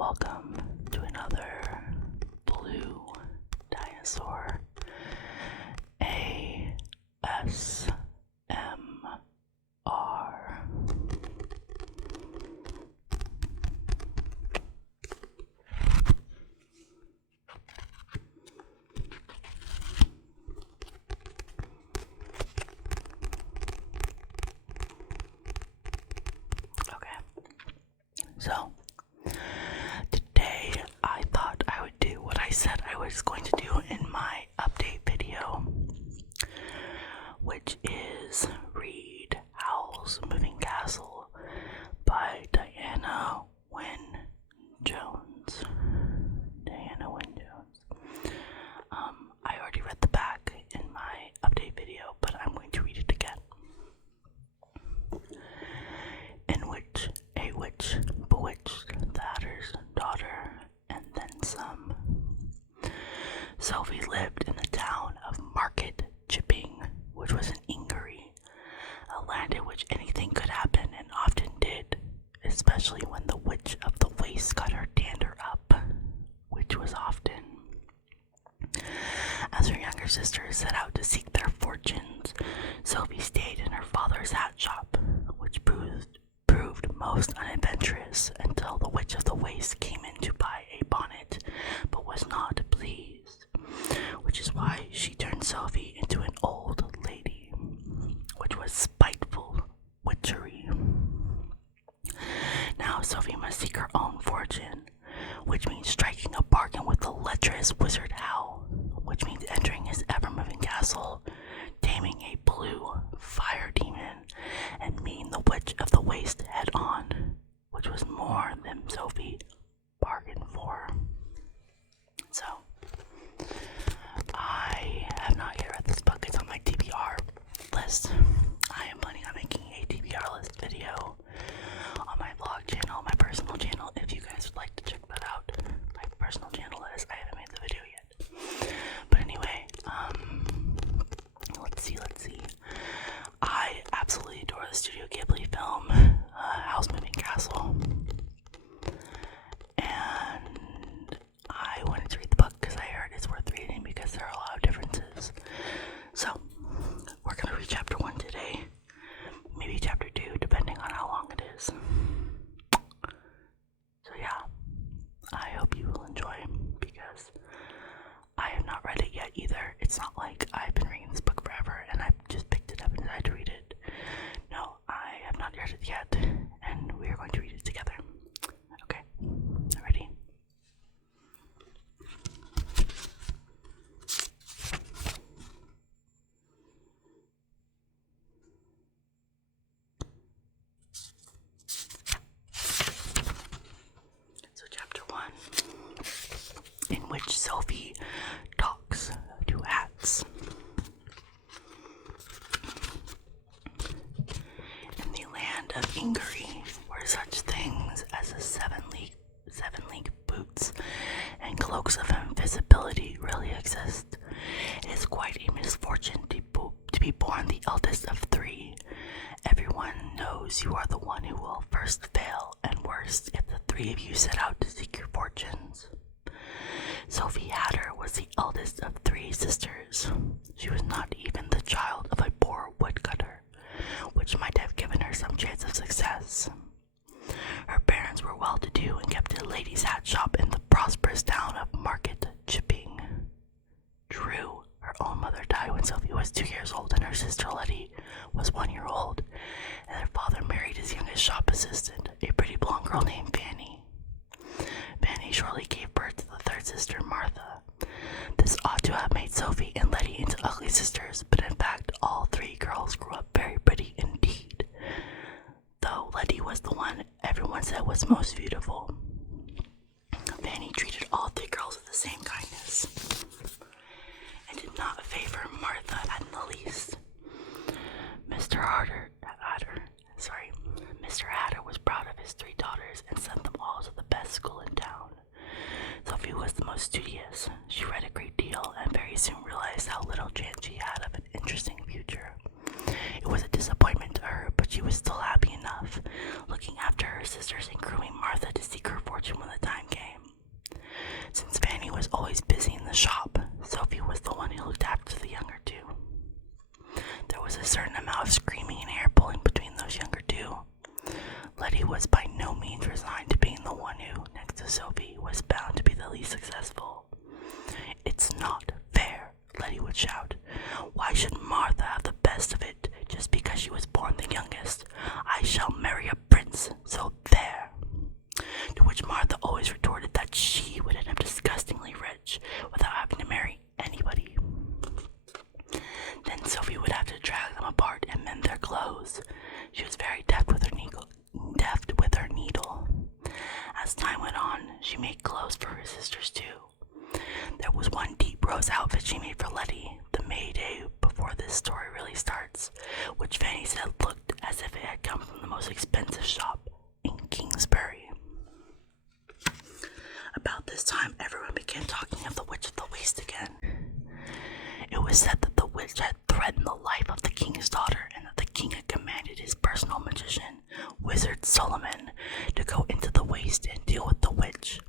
welcome to another Blue Dinosaur ASMR. So, today I thought I would do what I said I was going to do in my update video, which is read Howl's Moving Castle by Wynne Jones. I already read the back in my update video, but I'm going to read it again. In which a witch bewitched the Hatter's daughter, and then some. Sophie lived in the town of Market Chipping, which was an ingery, a land in which anything could happen and often did, especially when the witch of the waste got her dander up, which was often. As her younger sisters set out to seek their fortunes, Sophie stayed in her father's hat shop, which proved most unadventurous until the witch of the waste came in to buy a bonnet, but was not pleased, which is why she turned Sophie into an old lady, which was spiteful witchery. Now Sophie must seek her own fortune, which means striking a bargain with the lecherous wizard Howl, which means entering his ever-moving castle, taming a blue fire demon, and meeting the witch of the waste head-on, which was more than Sophie bargained for. So, I have not yet read this book. It's on my TBR list. I am planning on making a TBR list video on my vlog channel, my personal channel, if you guys would like to check that out. My personal channel is, I haven't made the video yet. But anyway, let's see. I absolutely adore the Studio Ghibli film, Howl's Moving Castle. And I wanted to read the book because I heard it's worth reading because there are a lot of differences. So, we're going to read chapter 1 today. Maybe chapter 2, depending on how long it is. So yeah, I hope you will enjoy because I have not read it yet either. It's not like I've been reading this book forever and I just picked it up and decided to read it. No, I have not read it yet, and we are going to read it together. Okay, ready? So chapter 1, in which Sophie talks to hats. In the land of Ingery, where such things as the seven league boots and cloaks of invisibility really exist, it is quite a misfortune to be born the eldest of 3. Everyone knows you are the one who will first fail, and worst if the 3 of you set out to seek your fortunes. Sophie Hatter was the eldest of 3 sisters. She was not even the child of a poor woodcutter, which might have given her some chance of success. Her parents were well-to-do and kept a lady's hat shop in the prosperous town of Market Chipping. True, her own mother died when Sophie was 2 years old and her sister Letty was 1 year old, and their father married his youngest shop assistant, a pretty blonde girl named Fanny. Fanny shortly gave birth to the 3rd sister, Martha. This ought to have made Sophie and Letty into ugly sisters, but in fact all 3 girls grew up very pretty indeed, though Letty was the one everyone said was most beautiful. Fanny treated all 3 girls with the same kindness, and did not favor Martha in the least. Mr. Hatter was proud of his 3 daughters and sent them all to the best school in town. Sophie was the most studious. She read a great deal and very soon realized how little chance she had of an interesting future. It was a disappointment to her, but she was still happy enough, looking after her sisters and grooming Martha busy in the shop. Sophie was the one who looked after the younger two. There was a certain amount of screaming and hair pulling between those younger two. Letty was by no means resigned to being the one who, next to Sophie, was bound to be the least successful. "It's not fair," Letty would shout. "Why should Martha have the best of it just because she was born the youngest? I shall marry a prince, so there." To which Martha always retorted that she would end up disgustingly rich without having to marry anybody. Then Sophie would have to drag them apart and mend their clothes. She was very deft with her needle. As time went on, she made clothes for her sisters too. There was one deep rose outfit she made for Letty, the May Day before this story really starts, which Fanny said looked as if it had come from the most expensive shop in Kingsbury. About this time, everyone began talking of the Witch of the Waste again. It was said that the witch had threatened the life of the king's daughter, and that the king had commanded his personal magician, Wizard Solomon, to go into the waste and deal with the witch.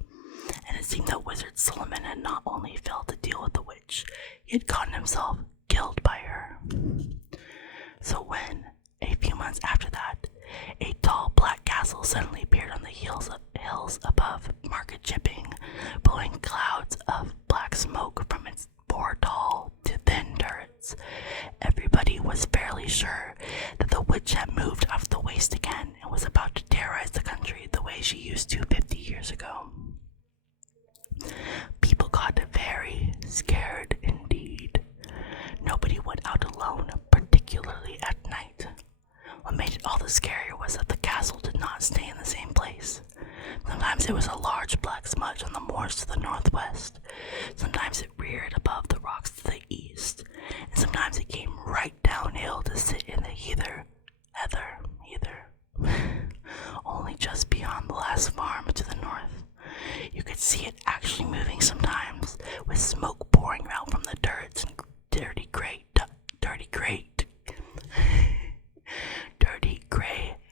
And it seemed that Wizard Solomon had not only failed to deal with the witch, he had gotten himself killed by her. So when, a few months after that, a tall black castle suddenly appeared on the hills above Market Chipping, blowing clouds of black smoke from its 4 tall to thin turrets, everybody was fairly sure that the witch had moved out of the waste again and was about to terrorize the country the way she used to 50 years ago. People got very scared indeed. Nobody went out alone, particularly at night. What made it all the scarier was that the castle did not stay in the same place. Sometimes it was a large black smudge on the moors to the northwest. Sometimes it reared above the rocks to the east. And sometimes it came right downhill to sit in the heather, only just beyond the last farm to the north. You could see it actually moving sometimes, with smoke pouring out from the turrets and dirty gray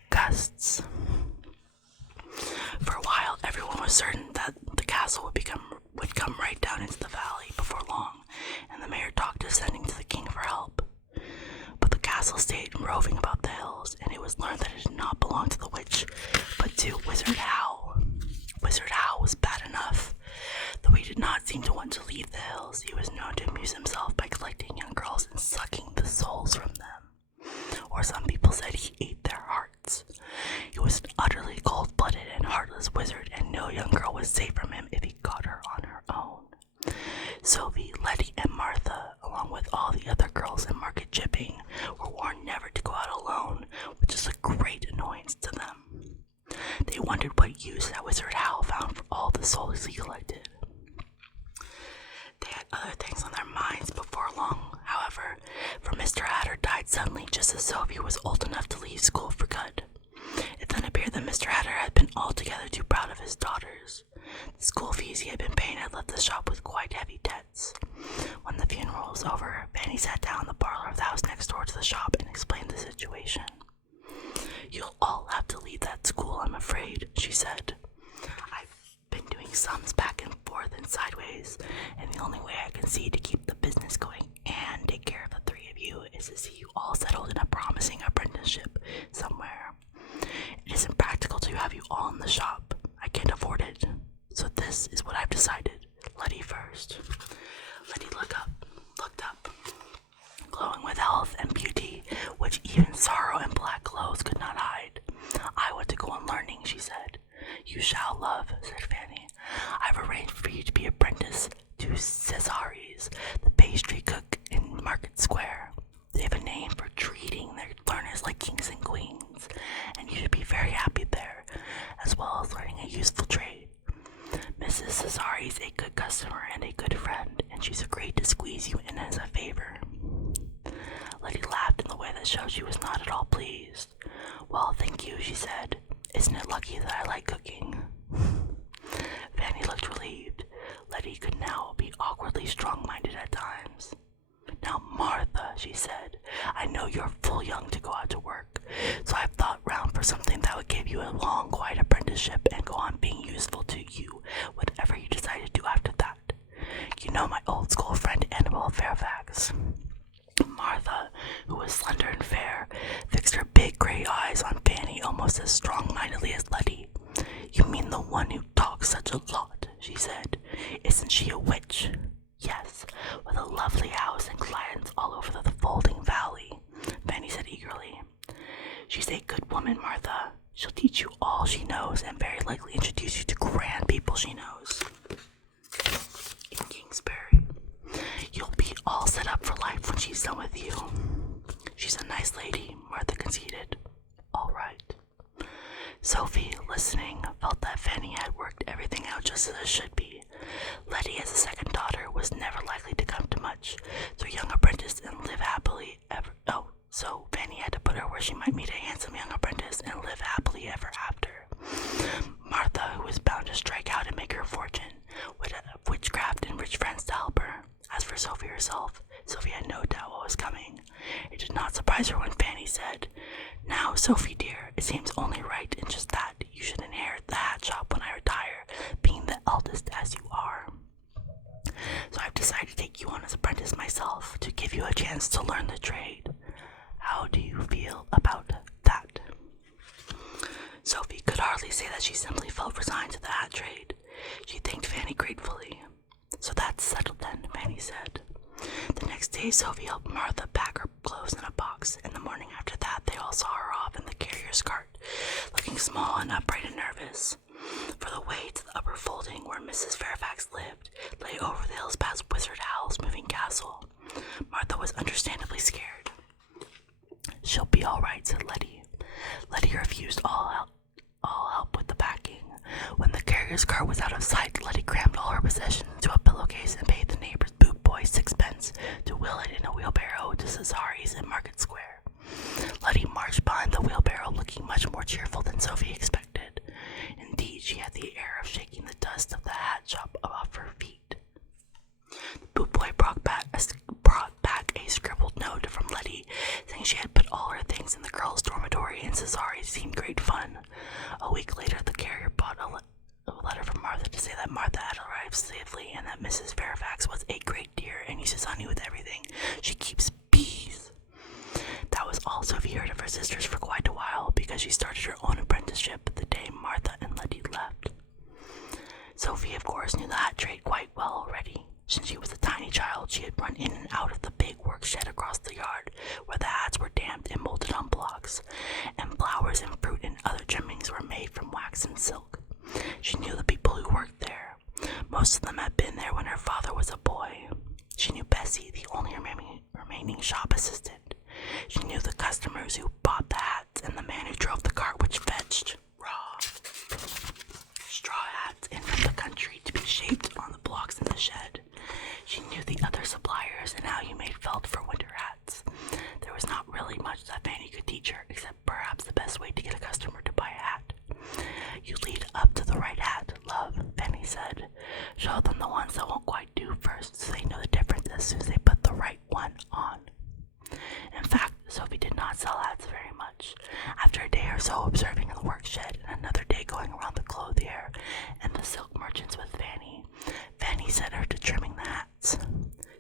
gusts. For a while, everyone was certain that the castle would come right down into the valley before long, and the mayor talked of sending to the king for help. But the castle stayed roving about the hills, and it was learned that it did not belong to the witch, but to Wizard Howl. Wizard Howl was bad enough. Though he did not seem to want to leave the hills, he was known to amuse himself by collecting young girls and sucking the souls from them. Or some people said he ate their hearts. He was an utterly cold-blooded and heartless wizard, and no young girl was safe from him if he got her on her own. Sophie, Letty, and Martha, along with all the other girls in Market Chipping, were warned never to go out alone, which is a great annoyance to them. They wondered what use that Wizard Howl found for all the souls he collected. They had other things on their minds before long, however, for Mr. Hatter died suddenly just as Sophie was old enough to leave school for good. It then appeared that Mr. Hatter had been altogether too proud of his daughters. The school fees he had been paying had left the shop with quite heavy debts. When the funeral was over, Fanny sat down in the parlor of the house next door to the shop and explained the situation. "You'll all have to leave that school, I'm afraid," she said. "I've been doing sums back and forth and sideways, and the only way I can see to keep the business going and take care of the 3 of you is to see you all settled in a promising apprenticeship somewhere. It isn't practical to have you all in the shop. I can't afford it. So this is what I've decided. Letty first." Letty looked up, glowing with health and beauty, which even sorrow and black clothes could not hide. "I want to go on learning," she said. "You shall, love," said Fanny. "I've arranged for you to be apprenticed to Cesare's, the pastry cook in Market Square. They have a name for treating their learners like kings and queens, and you should be very happy there, as well as learning a useful trade. Mrs. Cesare is a good customer and a good friend, and she's agreed to squeeze you in as a favor." Letty laughed in the way that showed she was not at all pleased. "Well, thank you," she said. "Isn't it lucky that I like cooking?" Fanny looked relieved. Letty could now be awkwardly strong-minded at times. "Now, Martha," she said, "I know you're full young to go out to work, so I've thought round for something that would give you a long, quiet apprenticeship and go on being useful to you, whatever you decide to do after that. You know my old school friend Annabelle Fairfax. Martha, who was slender and fair, fixed her big gray eyes on Fanny almost as strong-mindedly as Letty. You mean the one who talks such a lot, she said. Isn't she a witch? Yes, with a lovely house and clients all over the folding valley, Fanny said eagerly. She's a good woman, Martha. She'll teach you all she knows and very likely introduce you to grand people she knows. In Kingsbury, you'll be all set up for life when she's done with you. She's a nice lady, Martha conceded. All right. Sophie, listening, felt that Fanny had worked everything out just as it should be. Letty, as a second daughter, was never likely to come to much, so young apprentice and live happily ever. So Fanny had to put her where she might meet a handsome young apprentice and live happily ever after. Martha, who was bound to strike out and make her fortune, would have witchcraft and rich friends to help her. As for Sophie herself, Sophie had no doubt what was coming. It did not surprise her when Fanny said, Now, Sophie dear, it seems only right in just that you should inherit the hat shop when I retire, being the eldest as you are. So I've decided to take you on as apprentice myself, to give you a chance to learn the trade. How do you feel about that? Sophie could hardly say that she simply felt resigned to the hat trade. She thanked Fanny gratefully. So that's settled then, Fanny said. The next day, Sophie helped Martha pack her clothes in a box, and the morning after that they all saw her off in the carrier's cart, looking small and upright and nervous. For the way to the upper folding where Mrs. Fairfax lived lay over the hills past Wizard Howl's moving castle. Martha was understandably scared. She'll be all right, said Letty. Letty refused all help with the packing. When the carrier's cart was out of sight, Letty crammed all her possessions into a pillowcase and paid the neighbor's boot boy 6 pence to wheel it in a wheelbarrow to Cesari's in Market Square. Letty marched behind the wheelbarrow looking much more cheerful than Sophie expected. Indeed, she had the air of shaking the dust of the hat shop off her feet. The boot boy brought back a scribbled note from Letty, saying she had put all her things in the girls' dormitory and Cesari seemed great fun. A week later, the carrier brought a letter from Martha to say that Martha had arrived safely and that Mrs. Fairfax was a great dear and uses honey with everything. She keeps bees. That was all Sophie heard of her sisters for quite a while, because she started her own apprenticeship the day Martha and Letty left. Sophie, of course, knew the hat trade quite well already. Since she was a tiny child, she had run in and out of the big work shed across the yard, where the hats were damped and molded on blocks, and flowers and fruit and other trimmings were made from wax and silk. She knew the people who worked there. Most of them had been there when her father was a boy. She knew Bessie, the only remaining shop assistant. She knew the customers who bought the hats and the man who drove the cart which fetched raw straw hats in from the country to be shaped on the blocks in the shed. She knew the other suppliers and how you made felt for winter hats. There was not really much that Fanny could teach her, except perhaps the best way to get a customer to buy a hat. You lead up to the right hat, love, Fanny said. Show them the ones that won't quite do first, so they know the difference as soon as they put the right one on. In fact, Sophie did not sell hats very much. After a day or so observing the work shed and another day going around the clothier and the silk merchants with Fanny, Fanny set her to trimming the hats.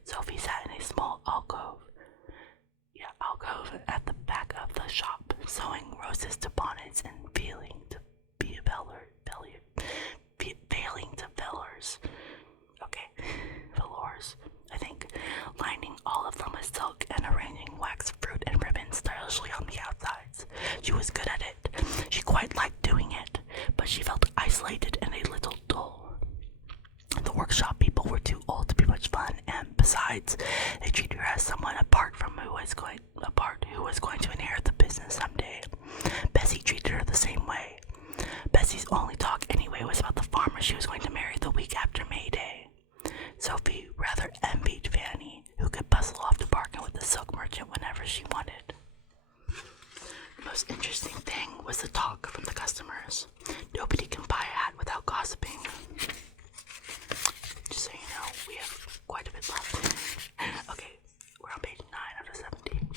Sophie sat in a small alcove at the back of the shop, sewing roses to bonnets and veiling to velours, I think, lining all of them with silk and arranging wax, fruit, and ribbons stylishly on the outsides. She was good at it. She quite liked doing it, but she felt isolated and a little dull. The workshop people were too old to be much fun, and besides, they treated her as someone apart who was going to inherit the business someday. Bessie treated her the same way. Bessie's only talk anyway was about the farmer she was going to marry the week after May Day. Sophie rather envied Fanny, who could bustle off to bargain with the silk merchant whenever she wanted. The most interesting thing was the talk from the customers. Nobody can buy a hat without gossiping. Just so you know, we have quite a bit left. Okay, we're on page 9 out of 17.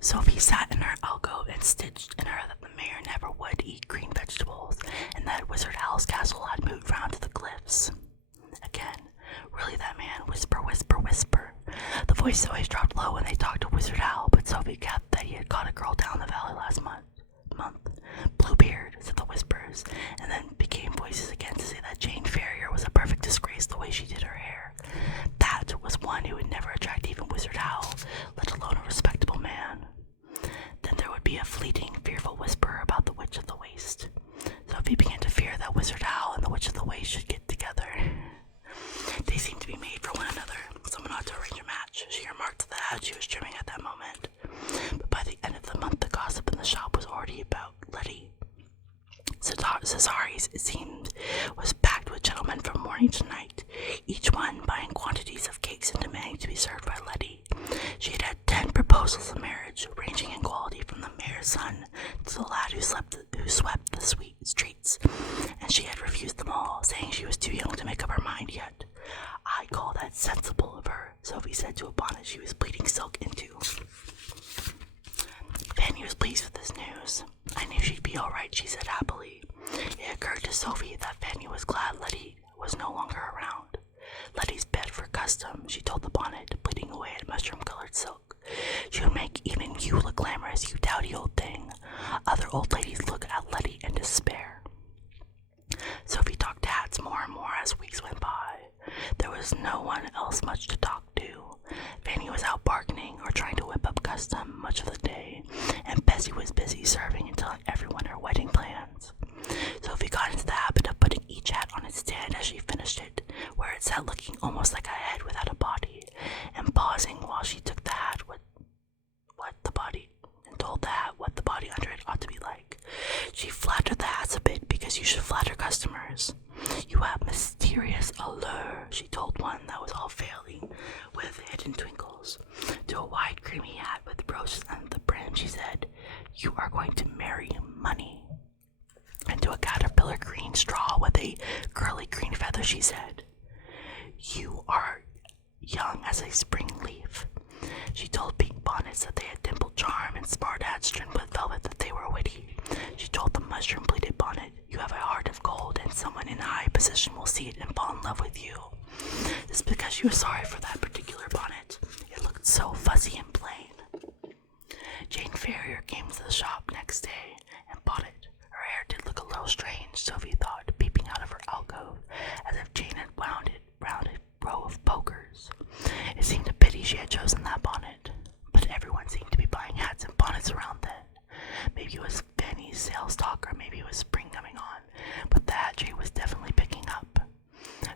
Sophie sat in her alcove and stitched in her that the mayor never would eat green vegetables, and that Wizard Howl's castle had moved round to the cliffs. Again, whisper, whisper, whisper. The voice always dropped low when they talked to Wizard Howl, but Sophie kept that he had caught a girl down the valley last month. Bluebeard, said the whispers, and then became voices again to say that Jane Ferrier was a perfect disgrace the way she did her hair. That was one who would never attract even Wizard Howl, let alone a respectable man. Then there would be a fleeting, fearful whisper about the Witch of the Waste. Sophie began to fear that Wizard Howl and the Witch of the Waste should get together. They seemed to be made for one another. Someone ought to arrange a match, she remarked to the hat she was trimming at that moment. But by the end of the month, the gossip in the shop was already about Letty. Cesari's, it seemed, was packed with gentlemen from morning to night, each one buying quantities of cakes and demanding to be served by Letty. She had had 10 proposals of marriage, ranging in quality from the mayor's son to the lad who swept the streets, and she had refused them all, saying she was too young to make up her mind yet. I call that sensible of her, Sophie said to a bonnet she was pleating silk into. Fanny was pleased with this news. I knew she'd be all right, she said happily. It occurred to Sophie that Fanny was glad Letty was no longer around. Letty's bed for custom, she told the bonnet, pleating away at mushroom-colored silk. She would make even you look glamorous, you dowdy old thing. Other old ladies looked at Letty in despair. Sophie talked to hats more and more as weeks went by. There was no one else much to talk to. Fanny was out bargaining or trying to whip up custom much of the day, and Bessie was busy serving and telling everyone her wedding plans. Sophie got into the habit of putting each hat on its stand as she finished it, where it sat looking almost like a head without a body, and pausing while she took the hat told the hat what the body under it ought to be like. She flattered the hats a bit because you should flatter customers. You have mysterious allure, she told one that was all failing with hidden twinkles. To a wide creamy hat with brooches on the brim, she said, you are going to marry money. And to a caterpillar green straw with a curly green feather, she said, you are young as a spring leaf. She told pink bonnets that they had dimpled charm and smart hats trimmed with velvet that they were witty. She told the mushroom-pleated bonnet, you have a heart of gold and someone in a high position will see it and fall in love with you. This is because she was sorry for that particular bonnet. It looked so fuzzy and plain. Jane Ferrier came to the shop next day and bought it. Her hair did look a little strange, Sophie thought, peeping out of her alcove, as if Jane had wound it round a row of pokers. It seemed a pity she had chosen that bonnet, but everyone seemed to be buying hats and bonnets around then. Maybe it was Fanny's sales talk, or maybe it was spring coming on, but the hat trade was definitely picking up.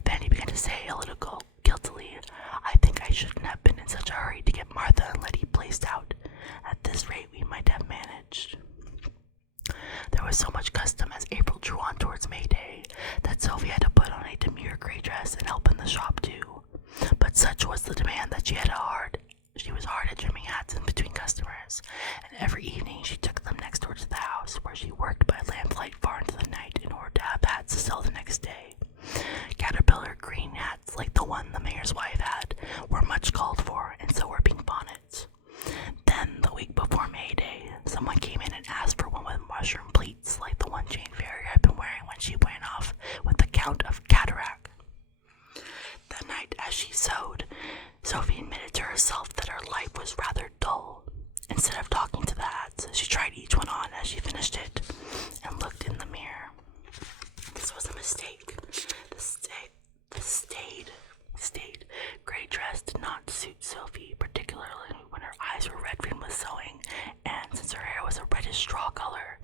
Fanny began to say a little guiltily, I think I shouldn't have been in such a hurry to get Martha and Letty placed out. At this rate we might have managed. There was so much custom as April drew on towards May Day that Sophie had to put on a demure gray dress and help in the shop too. But such was the demand that she was hard at trimming hats in between customers, and every evening she took them next door to the house, where she worked by lamplight far into the night in order to have hats to sell the next day. Caterpillar green hats, like the one the mayor's wife had, were much called for, and so were pink bonnets. Then, the week before May Day, someone came in and asked for one with mushroom pleats, like the one Jane Ferrier had been wearing when she went off with the Count of Cataract. That night, as she sewed, Sophie admitted to herself that her life was rather dull. Instead of talking to the hats, she tried each one on as she finished it, and looked in the mirror. This was a mistake. The staid gray dress did not suit Sophie, particularly when her eyes were red-rimmed with sewing, and since her hair was a reddish straw color.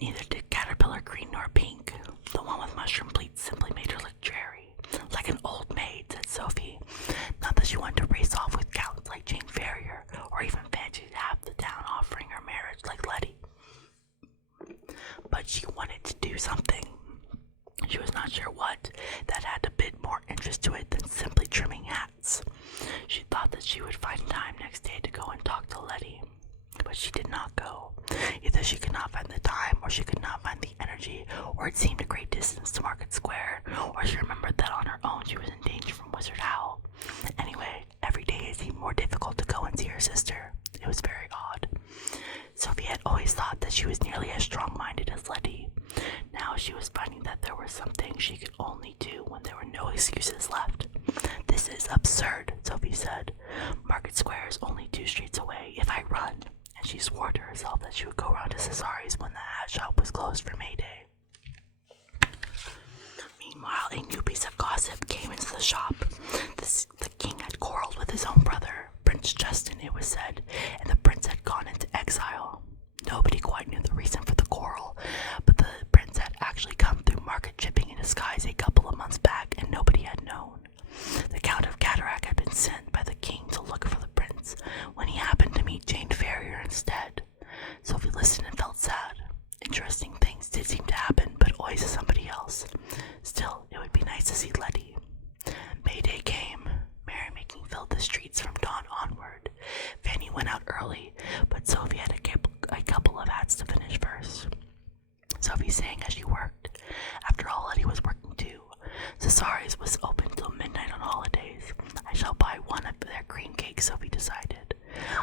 Neither did caterpillar green nor pink. The one with mushroom pleats simply made her look dreary, like an old maid, said Sophie. Not that she wanted to race off with counts like Jane Ferrier, or even fancied half the town offering her marriage like Letty. But she wanted to do something. She was not sure what, that had a bit more interest to it than simply trimming hats. She thought that she would find time next day to go and talk to Letty. But she did not go. Either she could not find the time, or she could not find the energy, or it seemed a great distance to Market Square, or she remembered that on her own she was in danger from Wizard Howl. Anyway, every day it seemed more difficult to go and see her sister. It was very odd. Sophie had always thought that she was nearly as strong-minded as Letty. Now she was finding that there was something she could only do when there were no excuses left. This is absurd, Sophie said. Market Square is only 2 streets away if I run. And she swore to herself that she would go round to Cesari's when the hat shop was closed for May Day. Meanwhile, a new piece of gossip came into the shop. The king had quarreled with his own brother, Prince Justin, it was said, and the prince had gone into exile. Nobody quite knew the reason for the quarrel, but the prince had actually come through market shipping in disguise a couple of months back, and nobody had known. The Count of Cataract had been sent by the king to look for the prince, when he happened to meet Jane Ferrier instead. Sophie listened and felt sad. Interesting things did seem to happen, but always to somebody else. Still, it would be nice to see Letty. May Day came. Merrymaking filled the streets from dawn onward. Fanny went out early, but Sophie had a couple of hats to finish first. Sophie sang as she worked. After all, Letty was working too. Cesari's was open till midnight on holidays. I shall buy one of their cream cakes, Sophie decided.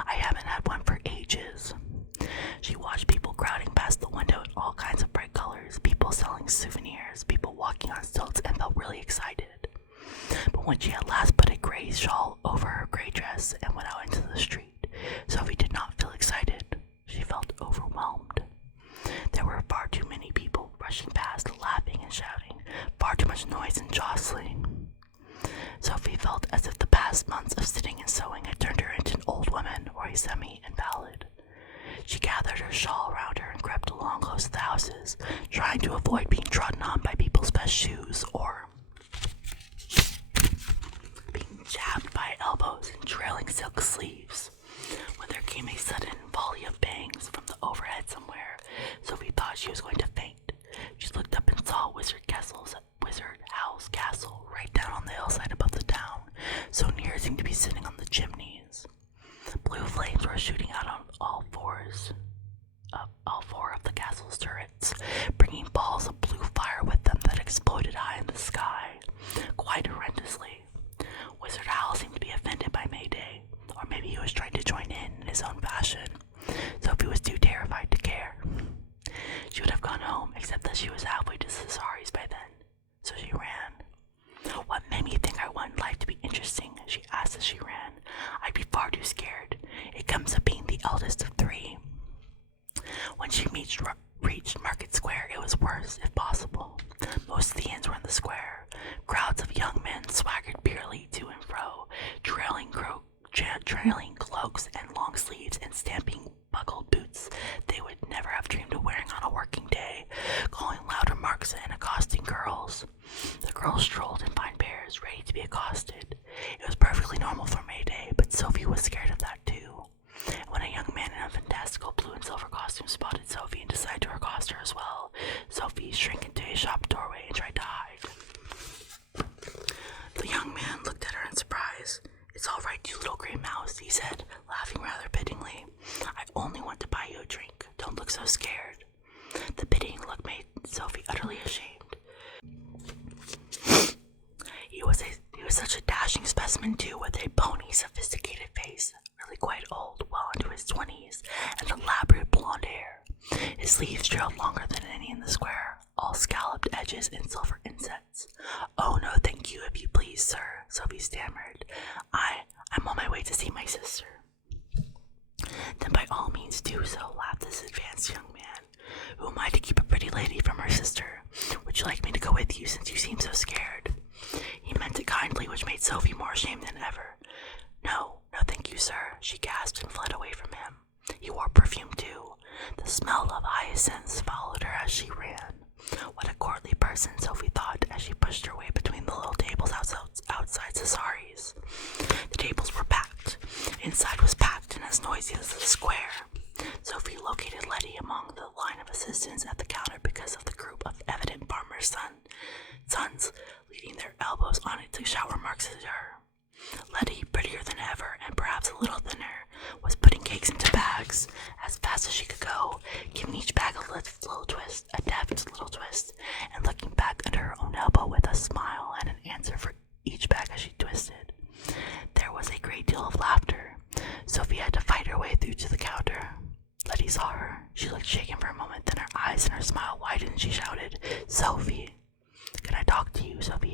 I haven't had one for ages. She watched people crowding past the window in all kinds of bright colors, people selling souvenirs, people walking on stilts, and felt really excited. But when she at last put a gray shawl over her gray dress and went out into the street, Sophie did not feel excited. She felt overwhelmed. There were far too many people rushing past, laughing and shouting, far too much noise and jostling. Sophie felt as if the past months of sitting and sewing had turned her into an old woman or a semi-invalid. She gathered her shawl around her and crept along close to the houses, trying to avoid being trodden on by people's best shoes or being jabbed by elbows and trailing silk sleeves. When there came a sudden volley of bangs from the overhead somewhere, Sophie thought she was going to faint. She looked up and saw Wizard Howl's castle right down on the hillside above the town, so near it seemed to be sitting on the chimneys. Blue flames were shooting out on all four of the castle's turrets, bringing balls of blue fire with them that exploded high in the sky, quite horrendously. Wizard Howl seemed to be offended by May Day, or maybe he was trying to join in his own fashion. Sophie was too terrified to care. She would have gone home, except that she was halfway to Cesari's by then, so she ran. What made me think I wanted life to be interesting? She asked as she ran. I'd be far too scared. It comes of being the eldest of 3. When she reached Market Square, it was worse, if possible. Most of the inns were in the square. Crowds of young men swaggered beerily to and fro, trailing cloaks and long sleeves and stamping buckled boots they would never have dreamed of wearing on a working day, calling loud remarks and accosting girls. The girls strolled in fine pairs, ready to be accosted. It was perfectly normal for May Day, but Sophie was scared of that too. And when a young man in a fantastical blue and silver costume spotted Sophie and decided to accost her as well, Sophie shrank into a shop doorway and tried to hide. The young man looked at her in surprise. It's all right, you little gray mouse, he said, laughing rather pityingly. I only want to buy you a drink. Don't look so scared. The pitying look made Sophie utterly ashamed. He was such a dashing specimen too, with a bony, sophisticated face, really quite old, well into his 20s, and elaborate blonde hair. His sleeves trailed longer than any in the square, all scalloped edges and silver insets. Oh no, thank you, if you please, sir, Sophie stammered. I'm on my way to see my sister. Then by all means do so, laughed this advanced young man. Who am I to keep a pretty lady from her sister? Would you like me to go with you, since you seem so scared? He meant it kindly, which made Sophie more ashamed than ever. No, thank you, sir, she gasped and fled away from him. He wore perfume too. The smell of hyacinths followed her as she ran. What a courtly person, Sophie thought, as she pushed her way between the little tables outside Cesari's. The tables were packed. Inside was packed and as noisy as the square. Sophie located Letty among the line of assistants at the counter because of the group of evident farmers' sons leaning their elbows on it to shout remarks at her. Letty, prettier than ever and perhaps a little thinner, was putting cakes into bags as fast as she could go, giving each bag a little twist, a deft little twist, and looking back under her own elbow with a smile and an answer for each bag as she twisted. There was a great deal of laughter. Sophie had to fight her way through to the counter. Letty saw her. She looked shaken for a moment, then her eyes and her smile widened and she shouted, Sophie, can I talk to you?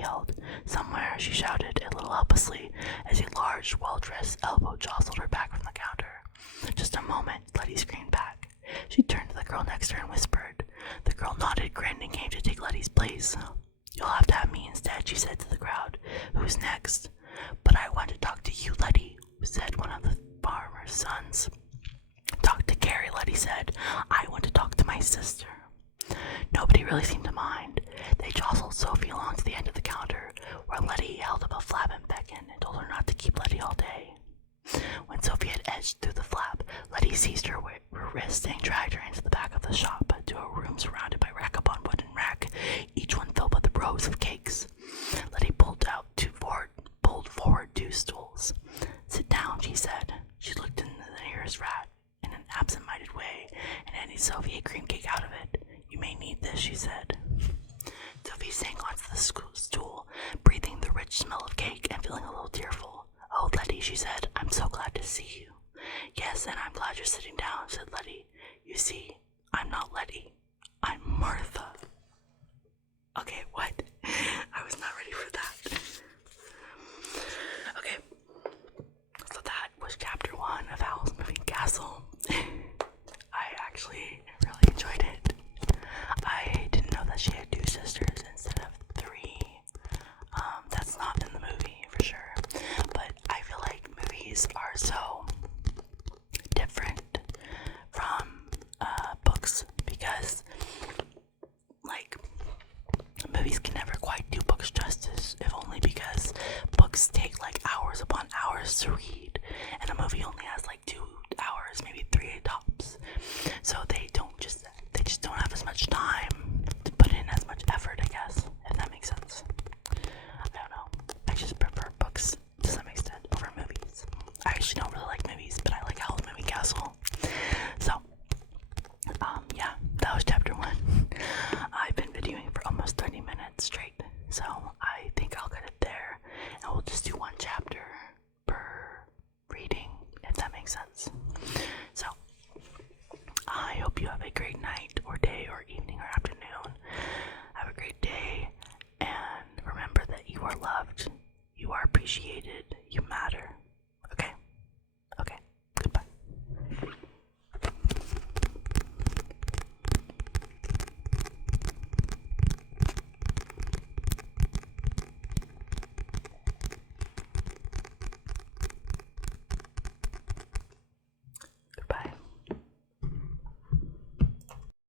yelled. "Somewhere," she shouted a little helplessly as a large, well-dressed elbow jostled her back from the counter. "Just a moment," Letty screamed back. She turned to the girl next to her and whispered. The girl nodded, grinned, and came to take Letty's place. "You'll have to have me instead," she said to the crowd. "Who's next?" "But I want to talk to you, Letty," said one of the farmer's sons. "Talk to Carrie," Letty said. "I want to talk to my sister." Nobody really seemed to mind. They jostled Sophie along to the end of the counter, where Letty held up a flap and beckoned and told her not to keep Letty all day. When Sophie had edged through the flap, Letty seized her wrist and dragged her into the back of the shop to a room surrounded by rack upon wooden rack, each one filled with rows of cakes. Letty pulled forward 2 stools. "Sit down," she said. She looked into the nearest rat in an absent-minded way and handed Sophie a cream cake out of it. "You may need this," she said. Sophie sank onto the stool, breathing the rich smell of cake and feeling a little tearful. "Oh, Letty," she said, "I'm so glad to see you." "Yes, and I'm glad you're sitting down," said Letty. "You see, I'm not Letty. I'm Martha." Okay, what? I was not ready for that. Okay, so that was chapter 1 of Howl's Moving Castle. I actually really enjoyed it. I didn't know that she had 2 sisters instead of 3. That's not in the movie for sure, but I feel like movies are so different from books because, like, movies can never quite do books justice, if only because books take like hours upon hours to read, and a movie only has like 2 hours, maybe 3 tops. So they just don't have as much time to put in as much effort, I guess, if that makes sense. I don't know. I just prefer books to some extent over movies. I actually don't really like movies, but I like Howl's Moving Castle. So, yeah, that was chapter 1. I've been videoing for almost 30 minutes straight, so I think I'll cut it there, and we'll just do 1 chapter per reading, if that makes sense. So, I hope you have a great night, or day, or evening, or afternoon. Have a great day, and remember that you are loved, you are appreciated,